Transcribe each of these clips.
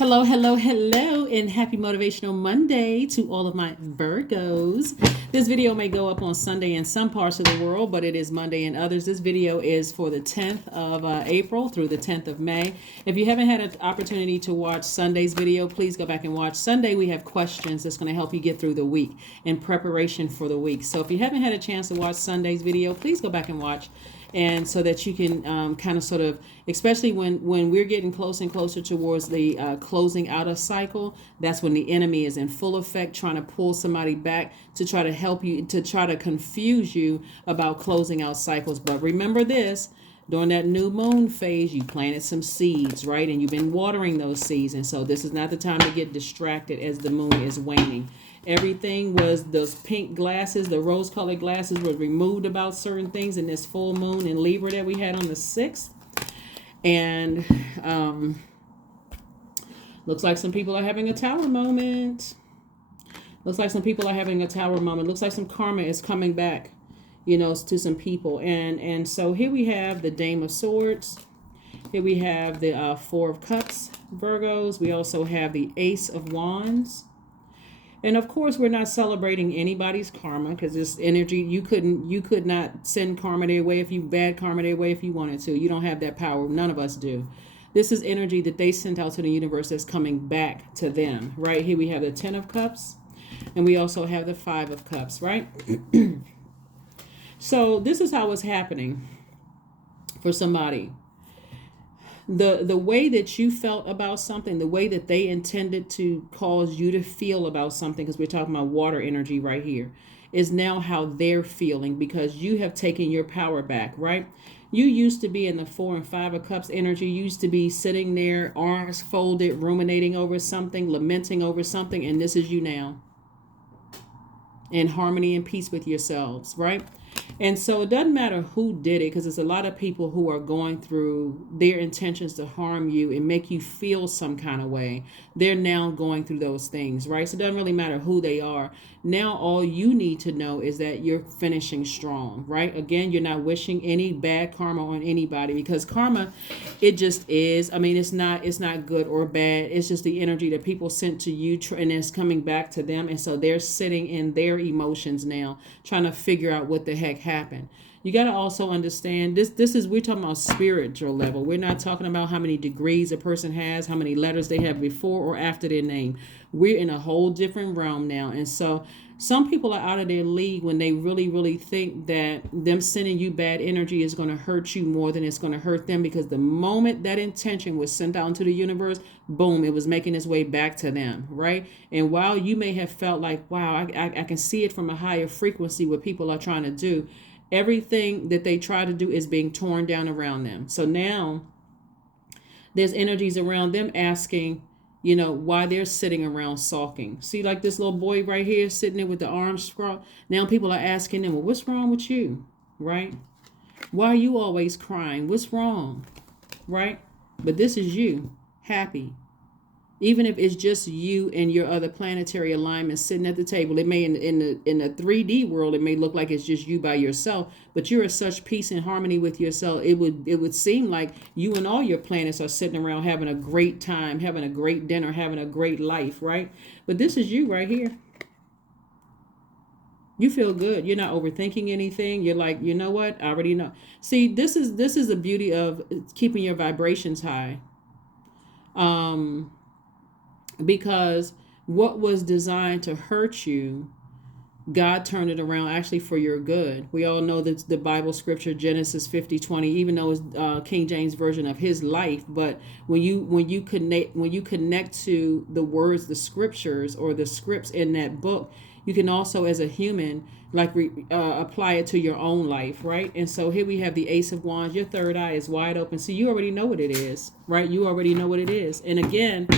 Hello, hello, hello, and happy Motivational Monday to all of my Virgos. This video may go up on Sunday in some parts of the world, but it is Monday in others. This video is for the 10th of April through the 10th of May. If you haven't had an opportunity to watch Sunday's video, please go back and watch. Sunday, we have questions that's going to help you get through the week in preparation for the week. So if you haven't had a chance to watch Sunday's video, please go back and watch. And so that you can kind of sort of, especially when we're getting closer and closer towards the closing out a cycle, that's when the enemy is in full effect trying to pull somebody back to try to help you, to try to confuse you about closing out cycles. But remember this, during that new moon phase, you planted some seeds, right? And you've been watering those seeds. And so this is not the time to get distracted as the moon is waning. Everything was, those pink glasses, the rose-colored glasses were removed about certain things in this full moon in Libra that we had on the 6th. And looks like some people are having a tower moment. Looks like some people are having a tower moment. Looks like some karma is coming back, you know, to some people. And so here we have the Dame of Swords. Here we have the Four of Cups, Virgos. We also have the Ace of Wands. And of course, we're not celebrating anybody's karma because this energy, you could not send karma their way if you bad karma their way if you wanted to. You don't have that power. None of us do. This is energy that they sent out to the universe that's coming back to them. Right here we have the 10 of Cups, and we also have the 5 of Cups. Right. So this is how it's happening for somebody. The way that you felt about something, the way that they intended to cause you to feel about something, because we're talking about water energy right here, is now how they're feeling because you have taken your power back, right? You used to be in the 4 and 5 of Cups energy. You used to be sitting there, arms folded, ruminating over something, lamenting over something, and this is you now. In harmony and peace with yourselves, right? And so it doesn't matter who did it, because there's a lot of people who are going through their intentions to harm you and make you feel some kind of way. They're now going through those things, right? So it doesn't really matter who they are. Now all you need to know is that you're finishing strong, right? Again, you're not wishing any bad karma on anybody, because karma, it just is. I mean, it's not good or bad. It's just the energy that people sent to you and it's coming back to them. And so they're sitting in their emotions now, trying to figure out what the heck happened. You got to also understand this is, we're talking about spiritual level. We're not talking about how many degrees a person has, how many letters they have before or after their name. We're in a whole different realm now. And so some people are out of their league when they really think that them sending you bad energy is going to hurt you more than it's going to hurt them, because the moment that intention was sent out into the universe, boom, it was making its way back to them, right? And while you may have felt like, wow, I can see it from a higher frequency what people are trying to do, everything that they try to do is being torn down around them. So now there's energies around them asking, you know, why they're sitting around sulking. See, like this little boy right here sitting there with the arms sprawled. Now people are asking them, well, what's wrong with you, right? Why are you always crying? What's wrong, right? But this is you, happy. Even if it's just you and your other planetary alignments sitting at the table, it may in the 3D world, it may look like it's just you by yourself, but you're in such peace and harmony with yourself. It would seem like you and all your planets are sitting around having a great time, having a great dinner, having a great life, right? But this is you right here. You feel good. You're not overthinking anything. You're like, you know what? I already know. See, this is the beauty of keeping your vibrations high. Because what was designed to hurt you, God turned it around actually for your good. We all know that the Bible scripture, Genesis 50:20, even though it's King James version of his life, but when you connect to the words, the scriptures or the scripts in that book, you can also, as a human, like apply it to your own life, right? And so here we have the Ace of Wands. Your third eye is wide open. So you already know what it is, right? You already know what it is. And again,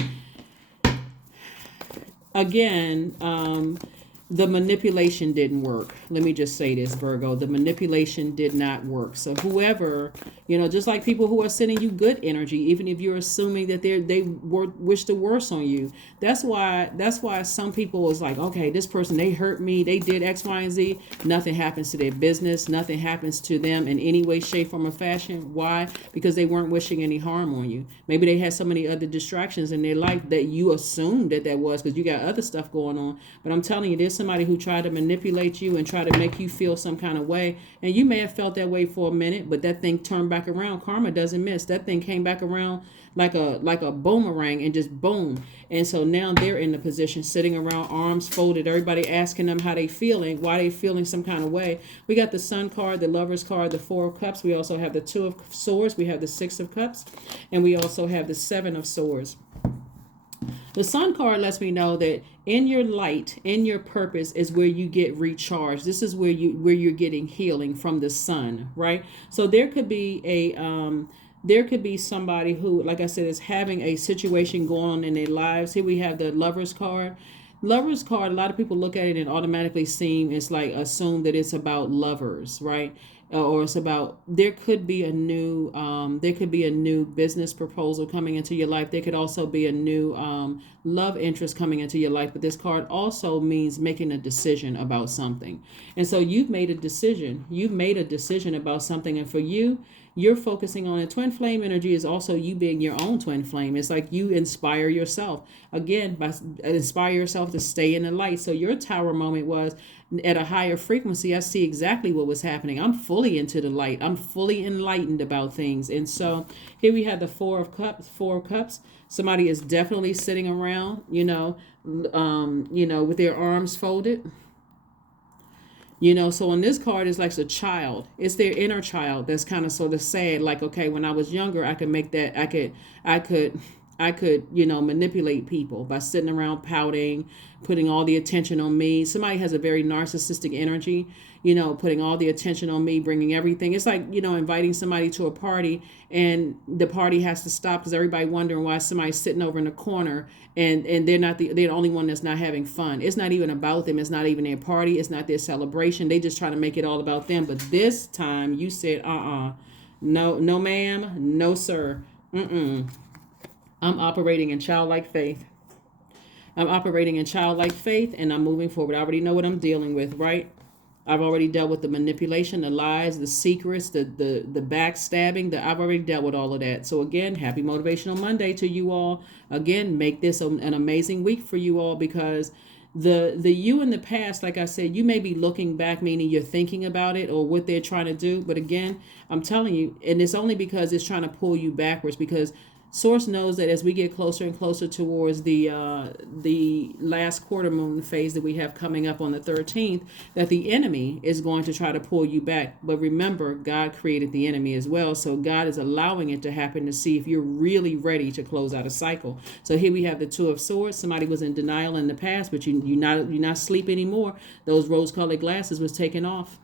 The manipulation didn't work. Let me just say this, Virgo. The manipulation did not work. So whoever, just like people who are sending you good energy, even if you're assuming that they wish the worst on you. That's why some people is like, okay, this person, they hurt me, they did X, Y, and Z. Nothing happens to their business. Nothing happens to them in any way, shape, form, or fashion. Why? Because they weren't wishing any harm on you. Maybe they had so many other distractions in their life that you assumed that was because you got other stuff going on. But I'm telling you, there's somebody who tried to manipulate you and try to make you feel some kind of way, and you may have felt that way for a minute, but that thing turned back around. Karma doesn't miss. That thing came back around like a boomerang and just boom. And so now they're in the position sitting around, arms folded, everybody asking them how they feeling, why they feeling some kind of way. We got the Sun card, the Lovers card, the Four of Cups. We also have the Two of Swords. We have the Six of Cups, and we also have the Seven of Swords. The Sun card lets me know that in your light, in your purpose is where you get recharged. This is where you're getting healing from the sun, right? So there could be somebody who, like I said, is having a situation going on in their lives. Here we have the Lovers card. Lovers card, a lot of people look at it and automatically assume that it's about lovers, right? Or it's about, there could be a new business proposal coming into your life. There could also be a new love interest coming into your life. But this card also means making a decision about something. And so you've made a decision. You've made a decision about something. And for you, you're focusing on it. Twin flame energy is also you being your own twin flame. It's like you inspire yourself. Again, inspire yourself to stay in the light. So your tower moment was at a higher frequency. I see exactly what was happening. I'm fully into the light. I'm fully enlightened about things. And so here we have the Four of Cups. Somebody is definitely sitting around, with their arms folded. So on this card is like a child. It's their inner child that's kind of sort of sad. Like, okay, when I was younger, I could make that. I could, manipulate people by sitting around pouting, putting all the attention on me. Somebody has a very narcissistic energy, putting all the attention on me, bringing everything. It's like, inviting somebody to a party and the party has to stop because everybody wondering why somebody's sitting over in the corner and they're the only one that's not having fun. It's not even about them. It's not even their party. It's not their celebration. They just try to make it all about them. But this time you said, no, ma'am, no, sir. I'm operating in childlike faith. And I'm moving forward. I already know what I'm dealing with, right? I've already dealt with the manipulation, the lies, the secrets, the backstabbing. I've already dealt with all of that. So again, happy Motivational Monday to you all. Again, make this an amazing week for you all because the you in the past, like I said, you may be looking back, meaning you're thinking about it or what they're trying to do. But again, I'm telling you, and it's only because it's trying to pull you backwards because Source knows that as we get closer and closer towards the last quarter moon phase that we have coming up on the 13th, that the enemy is going to try to pull you back. But remember, God created the enemy as well. So God is allowing it to happen to see if you're really ready to close out a cycle. So here we have the Two of Swords. Somebody was in denial in the past, but you're not asleep anymore. Those rose-colored glasses was taken off.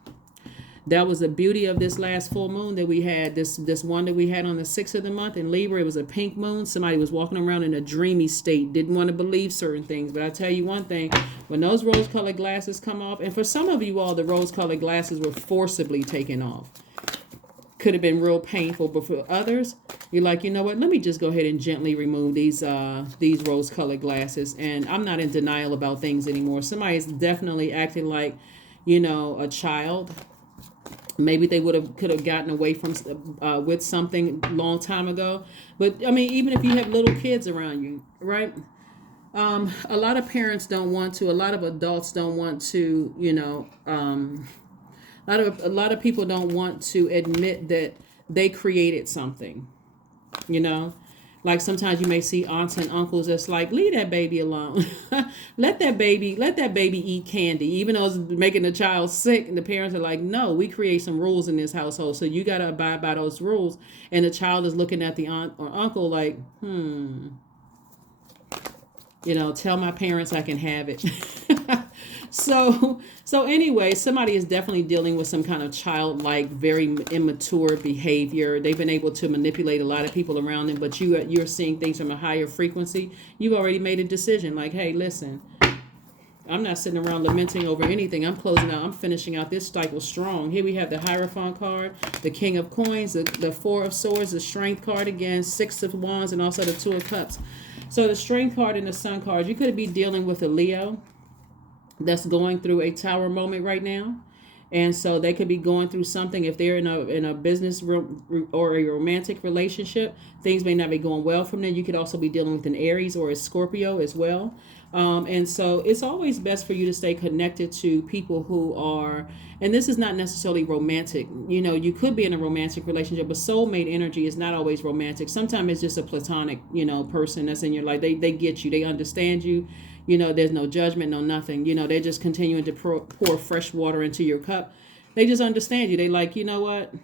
That was the beauty of this last full moon that we had. This one that we had on the 6th of the month in Libra. It was a pink moon. Somebody was walking around in a dreamy state, didn't want to believe certain things. But I tell you one thing, when those rose-colored glasses come off, and for some of you all, the rose-colored glasses were forcibly taken off. Could have been real painful, but for others, you're like, you know what? Let me just go ahead and gently remove these rose-colored glasses, and I'm not in denial about things anymore. Somebody's definitely acting like, a child. Maybe they could have gotten away from with something a long time ago. But I mean, even if you have little kids around you, right? A lot of parents don't want to. A lot of adults don't want to. A lot of people don't want to admit that they created something. Like sometimes you may see aunts and uncles that's like, leave that baby alone. let that baby eat candy, even though it's making the child sick. And the parents are like, no, we create some rules in this household, so you got to abide by those rules. And the child is looking at the aunt or uncle like, tell my parents I can have it. So anyway, somebody is definitely dealing with some kind of childlike, very immature behavior. They've been able to manipulate a lot of people around them, but you're seeing things from a higher frequency. You've already made a decision like, hey, listen, I'm not sitting around lamenting over anything. I'm closing out. I'm finishing out this cycle strong. Here we have the Hierophant card, the King of Coins, the Four of Swords, the Strength card again, Six of Wands, and also the Two of Cups. So the Strength card and the Sun card, you could be dealing with a Leo that's going through a tower moment right now. And so they could be going through something. If they're in a business or a romantic relationship, things may not be going well from them. You could also be dealing with an Aries or a Scorpio as well. And so it's always best for you to stay connected to people who are, and this is not necessarily romantic. You know, you could be in a romantic relationship, but soulmate energy is not always romantic. Sometimes it's just a platonic, person that's in your life. They get you. They understand you. There's no judgment, no nothing. They're just continuing to pour fresh water into your cup. They just understand you. They like, you know what?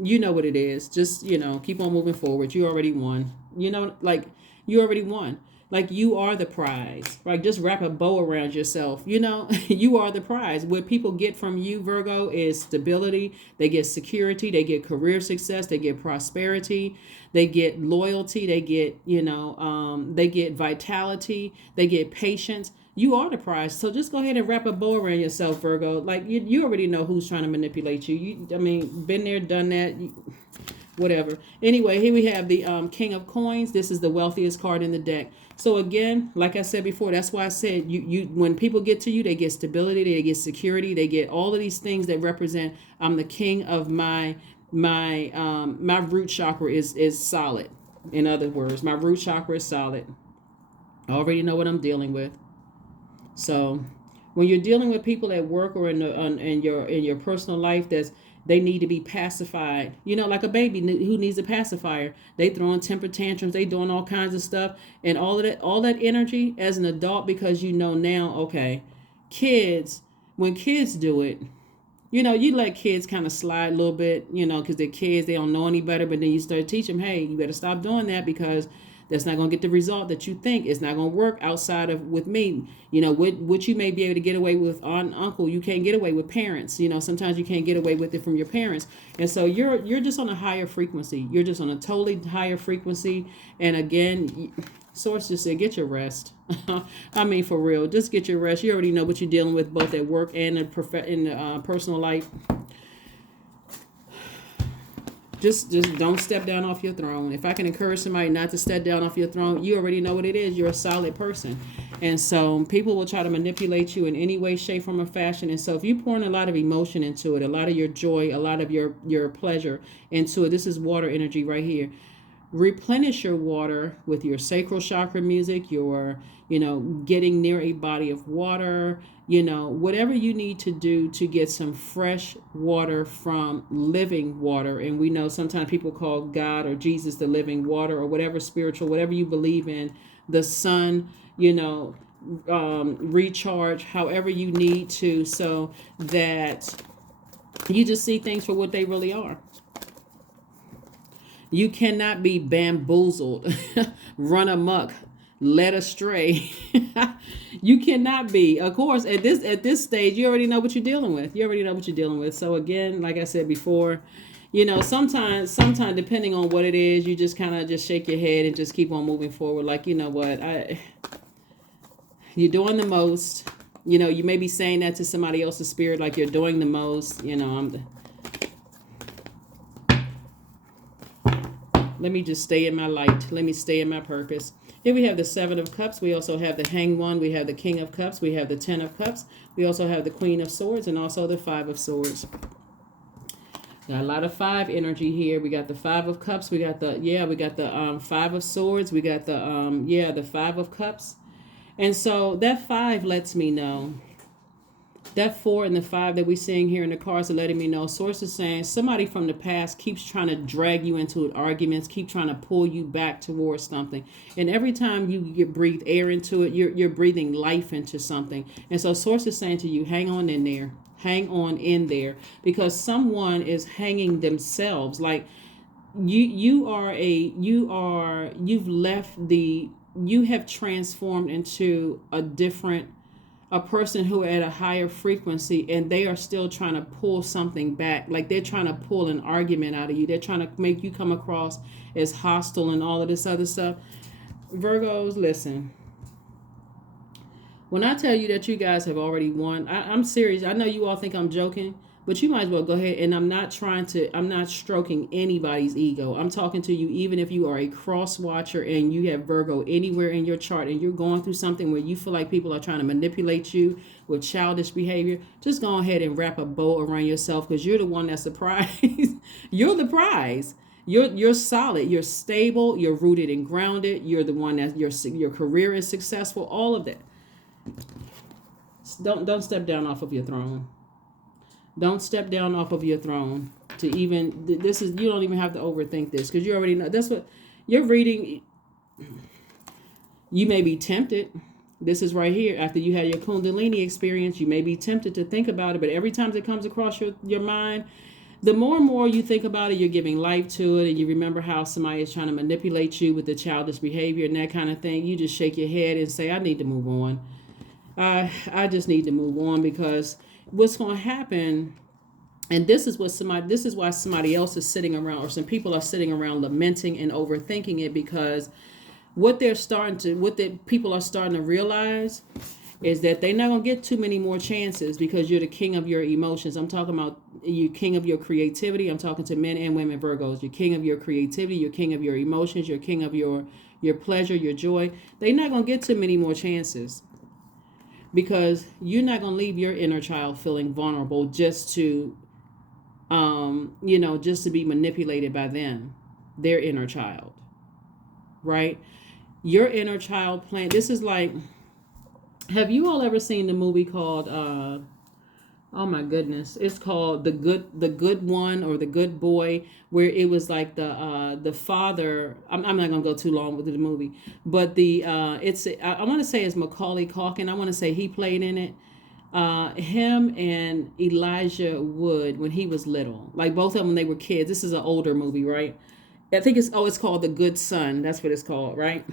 You know what it is. Just, keep on moving forward. You already won. You already won. Like, you are the prize. Like, just wrap a bow around yourself. You are the prize. What people get from you, Virgo, is stability. They get security. They get career success. They get prosperity. They get loyalty. They get, they get vitality. They get patience. You are the prize. So just go ahead and wrap a bow around yourself, Virgo. Like, you already know who's trying to manipulate you. Been there, done that. Whatever. Anyway, here we have the King of Coins. This is the wealthiest card in the deck. So again, like I said before, that's why I said you when people get to you, they get stability, they get security, they get all of these things that represent I'm the king of my root chakra is solid. In other words, my root chakra is solid. I already know what I'm dealing with. So when you're dealing with people at work or in your personal life they need to be pacified. Like a baby who needs a pacifier. They throwing temper tantrums. They doing all kinds of stuff. And all that energy as an adult, because now, okay, when kids do it, you let kids kind of slide a little bit, because they're kids. They don't know any better. But then you start teaching them, hey, you better stop doing that because that's not going to get the result that you think. It's not going to work outside of with me. What you may be able to get away with aunt, uncle, you can't get away with parents. Sometimes you can't get away with it from your parents. And so you're just on a higher frequency. You're just on a totally higher frequency. And again, Source just said, get your rest. For real, just get your rest. You already know what you're dealing with both at work and in personal life. Just don't step down off your throne. If I can encourage somebody not to step down off your throne, you already know what it is. You're a solid person. And so people will try to manipulate you in any way, shape, form, or fashion. And so if you pour in a lot of emotion into it, a lot of your joy, a lot of your pleasure into it, this is water energy right here. Replenish your water with your sacral chakra music, your, getting near a body of water, whatever you need to do to get some fresh water from living water. And we know sometimes people call God or Jesus the living water, or whatever spiritual, whatever you believe in, the sun, recharge however you need to, so that you just see things for what they really are. You cannot be bamboozled, run amok, led astray. You cannot be. Of course, at this stage, you already know what you're dealing with. So again, like I said before, sometimes depending on what it is, you just kind of just shake your head and just keep on moving forward. Like, you know what, you're doing the most. You may be saying that to somebody else's spirit, like you're doing the most. Let me just stay in my light. Let me stay in my purpose. Here we have the Seven of Cups. We also have the Hanged One. We have the King of Cups. We have the Ten of Cups. We also have the Queen of Swords and also the Five of Swords. Got a lot of five energy here. We got the Five of Cups. We got the Five of Swords. We got the Five of Cups. And so that five lets me know. That 4 and the 5 that we're seeing here in the cards are letting me know. Source is saying somebody from the past keeps trying to drag you into arguments, keep trying to pull you back towards something. And every time you breathe air into it, you're breathing life into something. And so Source is saying to you, hang on in there. Hang on in there. Because someone is hanging themselves. Like you have transformed into a person who are at a higher frequency, and they are still trying to pull something back. Like they're trying to pull an argument out of you. They're trying to make you come across as hostile and all of this other stuff. Virgos, listen. When I tell you that you guys have already won, I'm serious. I know you all think I'm joking, but you might as well go ahead. And I'm not stroking anybody's ego. I'm talking to you, even if you are a cross watcher and you have Virgo anywhere in your chart and you're going through something where you feel like people are trying to manipulate you with childish behavior. Just go ahead and wrap a bow around yourself, because you're the one that's the prize. You're the prize. You're solid. You're stable. You're rooted and grounded. You're the one that your career is successful. All of that. Don't step down off of your throne. Don't step down off of your throne to even this is you don't even have to overthink this, because you already know that's what you're reading. You may be tempted. This is right here after you had your Kundalini experience. You may be tempted to think about it, but every time it comes across your mind, the more and more you think about it, you're giving life to it, and you remember how somebody is trying to manipulate you with the childish behavior and that kind of thing. You just shake your head and say, I need to move on. I just need to move on, because what's going to happen, and this is why somebody else is sitting around, or some people are sitting around lamenting and overthinking it, because what the people are starting to realize is that they're not going to get too many more chances, because you're the king of your emotions. I'm talking about you king of your creativity. I'm talking to men and women Virgos. You're king of your creativity. You're king of your emotions. You're king of your pleasure, your joy. They're not going to get too many more chances, because you're not going to leave your inner child feeling vulnerable just to just to be manipulated by them, their inner child, right? Your inner child plan. This is like, have you all ever seen the movie called oh my goodness, it's called the good one, or the good boy, where it was like the father. I'm not gonna go too long with the movie, but I want to say it's Macaulay Culkin. I want to say he played in it. Him and Elijah Wood when he was little, like both of them when they were kids. This is an older movie, right? I think it's called The Good Son. That's what it's called, right?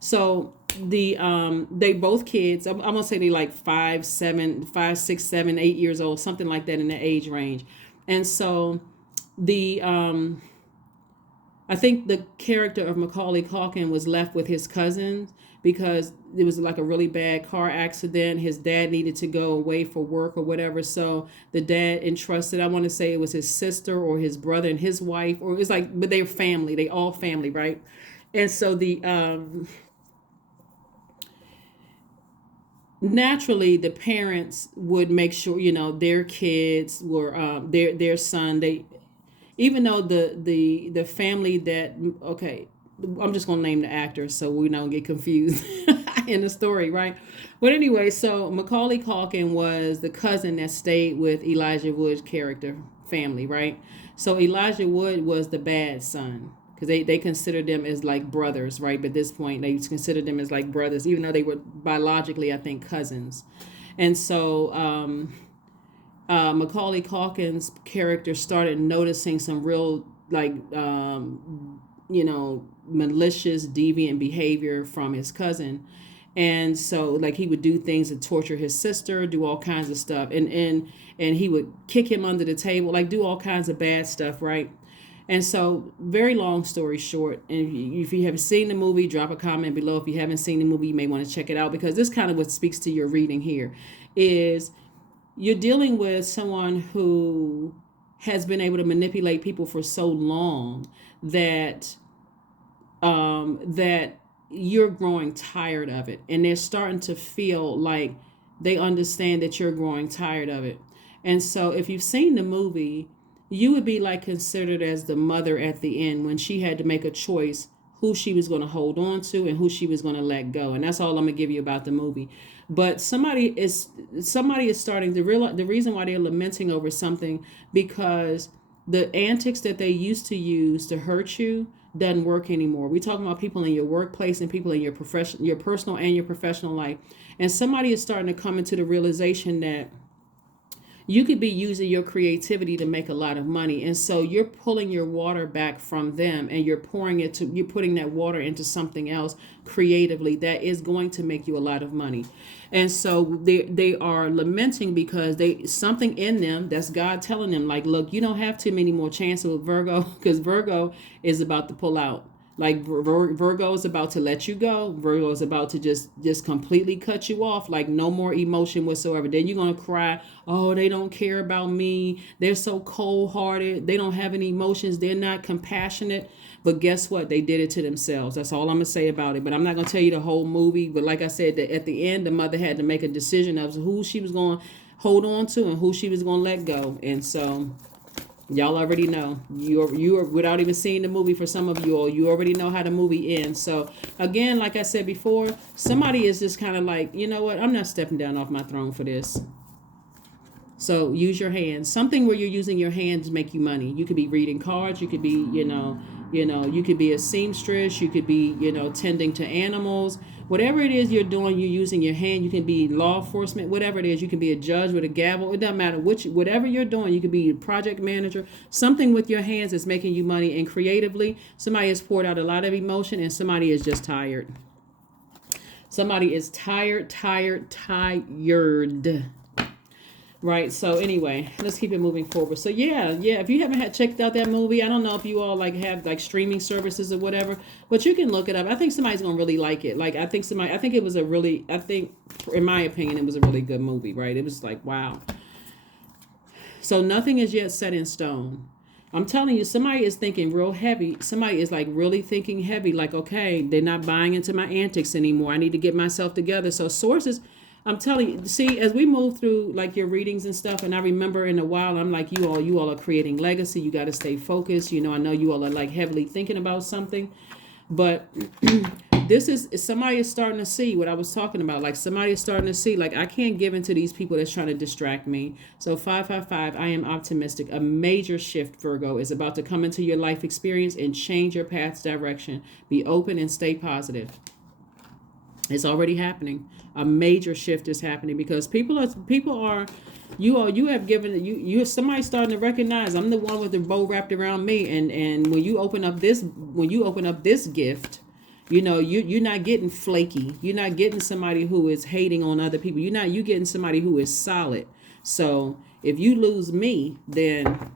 So they both kids. I'm gonna say they like 5, 6, 7, 8 years old, something like that in the age range. And so the I think the character of Macaulay Culkin was left with his cousins, because it was like a really bad car accident. His dad needed to go away for work or whatever. So the dad entrusted, I want to say it was his sister or his brother and his wife, or it's like, but they're family. They all family, right? And so naturally the parents would make sure their kids were their son. They, even though the family that, okay, I'm just gonna name the actors so we don't get confused in the story, right? But anyway, so Macaulay Culkin was the cousin that stayed with Elijah Wood's character family, right? So Elijah Wood was the bad son, because they considered them as like brothers, right? But at this point, they considered them as like brothers, even though they were biologically, I think, cousins. And so Macaulay Culkin's character started noticing some real, like, malicious, deviant behavior from his cousin. And so, like, he would do things to torture his sister, do all kinds of stuff. And he would kick him under the table, like, do all kinds of bad stuff, right? And so, very long story short, and if you haven't seen the movie, drop a comment below. If you haven't seen the movie, you may want to check it out, because this kind of what speaks to your reading here is you're dealing with someone who has been able to manipulate people for so long that that you're growing tired of it, and they're starting to feel like they understand that you're growing tired of it. And so if you've seen the movie, you would be like considered as the mother at the end, when she had to make a choice who she was going to hold on to and who she was going to let go. And that's all I'm going to give you about the movie. But somebody is starting to realize the reason why they're lamenting over something, because the antics that they used to use to hurt you doesn't work anymore. We're talking about people in your workplace and people in your profession, your personal and your professional life. And somebody is starting to come into the realization that you could be using your creativity to make a lot of money. And so you're pulling your water back from them, and you're putting that water into something else creatively that is going to make you a lot of money. And so they are lamenting, because something in them, that's God telling them, like, look, you don't have too many more chances with Virgo, because Virgo is about to pull out. Like Virgo is about to let you go. Virgo is about to just completely cut you off. Like no more emotion whatsoever. Then you're gonna cry. Oh, they don't care about me. They're so cold hearted. They don't have any emotions. They're not compassionate. But guess what? They did it to themselves. That's all I'm gonna say about it. But I'm not gonna tell you the whole movie. But like I said, at the end, the mother had to make a decision of who she was gonna hold on to and who she was gonna let go. And so y'all already know. You are without even seeing the movie. For some of you all, you already know how the movie ends. So again, like I said before, somebody is just kind of like, you know what? I'm not stepping down off my throne for this. So use your hands. Something where you're using your hands to make you money. You could be reading cards. You could be, you could be a seamstress. You could be, tending to animals. Whatever it is you're doing, you're using your hand. You can be law enforcement, whatever it is. You can be a judge with a gavel. It doesn't matter whatever you're doing. You could be a project manager. Something with your hands is making you money. And creatively, somebody has poured out a lot of emotion, and somebody is just tired. Somebody is tired. Right. So anyway, let's keep it moving forward. So yeah. If you haven't checked out that movie, I don't know if you all have streaming services or whatever, but you can look it up. I think somebody's gonna really like it. I think it was in my opinion, it was a really good movie. Right. It was like, wow. So nothing is yet set in stone. I'm telling you, somebody is thinking real heavy. Somebody is really thinking heavy. Like, okay, they're not buying into my antics anymore. I need to get myself together. So sources. I'm telling you, see, as we move through your readings and stuff, and I remember in a while, I'm like, you all are creating legacy. You got to stay focused. I know you all are heavily thinking about something, but this is somebody is starting to see what I was talking about. Somebody is starting to see, I can't give into these people that's trying to distract me. So 555, I am optimistic. A major shift, Virgo, is about to come into your life experience and change your path's direction. Be open and stay positive. It's already happening. A major shift is happening because people are you have given you somebody starting to recognize I'm the one with the bow wrapped around me, and when you open up this gift, you're not getting flaky. You're not getting somebody who is hating on other people. You getting somebody who is solid. So if you lose me, then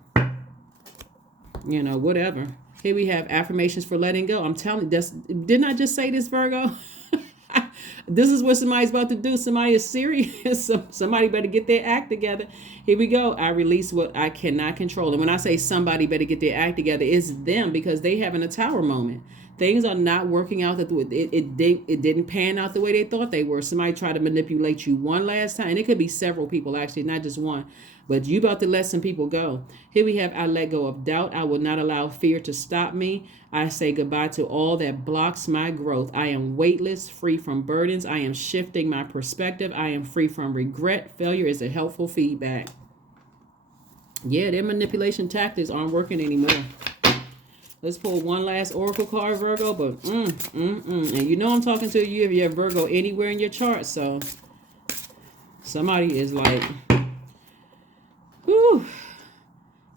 whatever. Here we have affirmations for letting go. I'm telling you, didn't I just say this, Virgo? This is what somebody's about to do. Somebody is serious. Somebody better get their act together. Here we go. I release what I cannot control. And when I say somebody better get their act together, it's them, because they having a tower moment. Things are not working out. It didn't pan out the way they thought they were. Somebody tried to manipulate you one last time. And it could be several people, actually, not just one. But you about to let some people go. Here we have, I let go of doubt. I will not allow fear to stop me. I say goodbye to all that blocks my growth. I am weightless, free from burdens. I am shifting my perspective. I am free from regret. Failure is a helpful feedback. Yeah, their manipulation tactics aren't working anymore. Let's pull one last oracle card, Virgo. But and I'm talking to you if you have Virgo anywhere in your chart. So somebody is whew,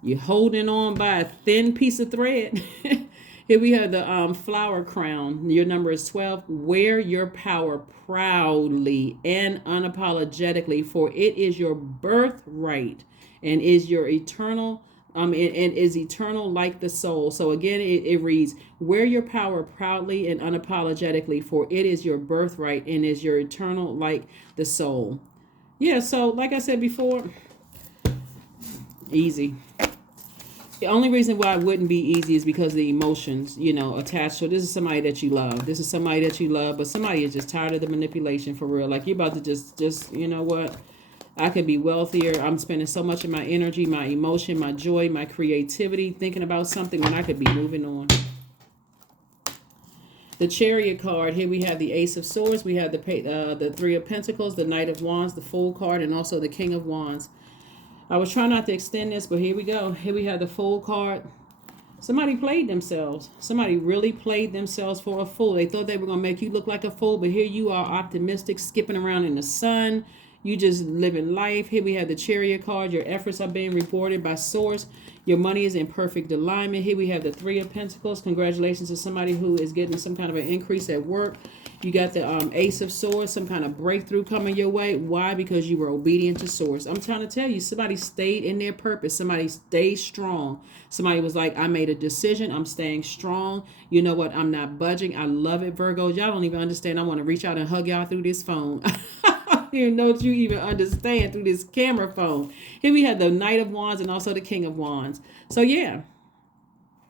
you're holding on by a thin piece of thread. Here we have the flower crown. Your number is 12. Wear your power proudly and unapologetically, for it is your birthright and is your eternal. And is eternal like the soul. So again, it reads, wear your power proudly and unapologetically, for it is your birthright and is your eternal like the soul. Yeah, so like I said before, easy. The only reason why it wouldn't be easy is because of the emotions, attached to it. This is somebody that you love. But somebody is just tired of the manipulation for real. You're about to just what? I could be wealthier. I'm spending so much of my energy, my emotion, my joy, my creativity, thinking about something when I could be moving on. The Chariot card. Here we have the Ace of Swords. We have the Three of Pentacles, the Knight of Wands, the Fool card, and also the King of Wands. I was trying not to extend this, but here we go. Here we have the Fool card. Somebody played themselves. Somebody really played themselves for a fool. They thought they were going to make you look like a fool, but here you are, optimistic, skipping around in the sun. You just living life. Here we have the Chariot card. Your efforts are being rewarded by source. Your money is in perfect alignment. Here we have the Three of Pentacles. Congratulations to somebody who is getting some kind of an increase at work. You got the Ace of Swords, some kind of breakthrough coming your way. Why? Because you were obedient to Source. I'm trying to tell you, somebody stayed in their purpose. Somebody stayed strong. Somebody was like, I made a decision. I'm staying strong. You know what? I'm not budging. I love it, Virgos. Y'all don't even understand. I want to reach out and hug y'all through this phone. You know what you even understand through this camera phone. Here we have the Knight of Wands and also the King of Wands. So yeah.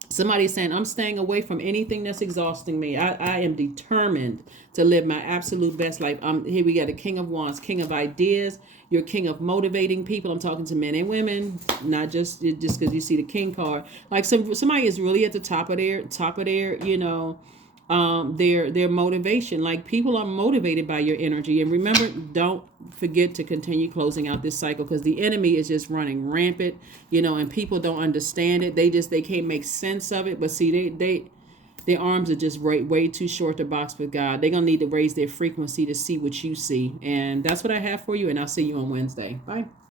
Somebody's saying, I'm staying away from anything that's exhausting me. I am determined to live my absolute best life. Here we got a King of Wands, King of Ideas. You're king of motivating people. I'm talking to men and women, not just because you see the King card. Like somebody is really at the top of their, their motivation. Like people are motivated by your energy. And remember, don't forget to continue closing out this cycle, because the enemy is just running rampant, and people don't understand it. They can't make sense of it. But see, their arms are just way too short to box with God. They're gonna need to raise their frequency to see what you see. And that's what I have for you. And I'll see you on Wednesday. Bye.